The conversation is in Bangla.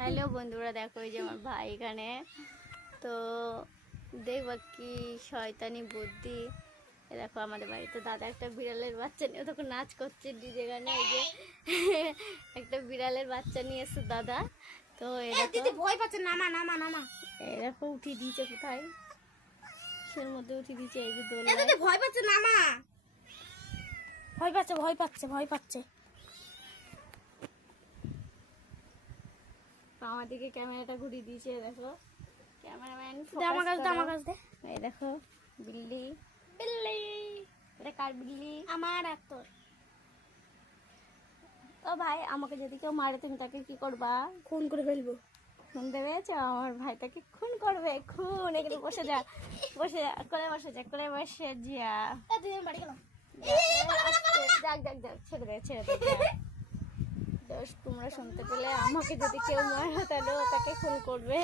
হ্যালো বন্ধুরা, দেখো এই যে আমার ভাই এখানে। তো দেখবা কি শয়তানি বুদ্ধি। দেখো আমাদের বাড়িতে দাদা একটা বিড়ালের বাচ্চা নিয়ে তখন নাচ করছে ডিজে গানে। এই যে একটা বিড়ালের বাচ্চা নিয়ে এসে দাদা। তো দিদি ভয় পাচ্ছে, নামা নামা নামা। এরকম উঠিয়ে দিয়েছে কোথায়, কিসের মধ্যে উঠিয়ে দিয়েছে। এই যে দিদি দোলনায় ভয় পাচ্ছে, নামা। ভয় পাচ্ছে ভয় পাচ্ছে ভয় পাচ্ছে। আমার দিকে ক্যামেরাটা ঘুরিয়ে দিয়েছে। দেখো ক্যামেরাম্যান আমার কাছে দে, আমার কাছে দে। এই দেখো বিল্লি বিল্লি, এটা কার বিল্লি? আমার আর তোর। তো ভাই আমাকে যদি কেউ মারে তুমি তাকে কি করবা? খুন করে ফেলবো। শুনতে পেয়েছো? আমার ভাইটাকে খুন করবে, খুন। এখানে বসে যা, বসে যা, করে বসে যা, করে বসে যা। দিদি আমি বাড়ি গেলাম। যাক যাক যাক, ছেড়ে দে ছেড়ে দে। দোষ তোমরা শুনতে পেলে, আমাকে যদি কেউ মারে তাহলে ও তাকে খুন করবে।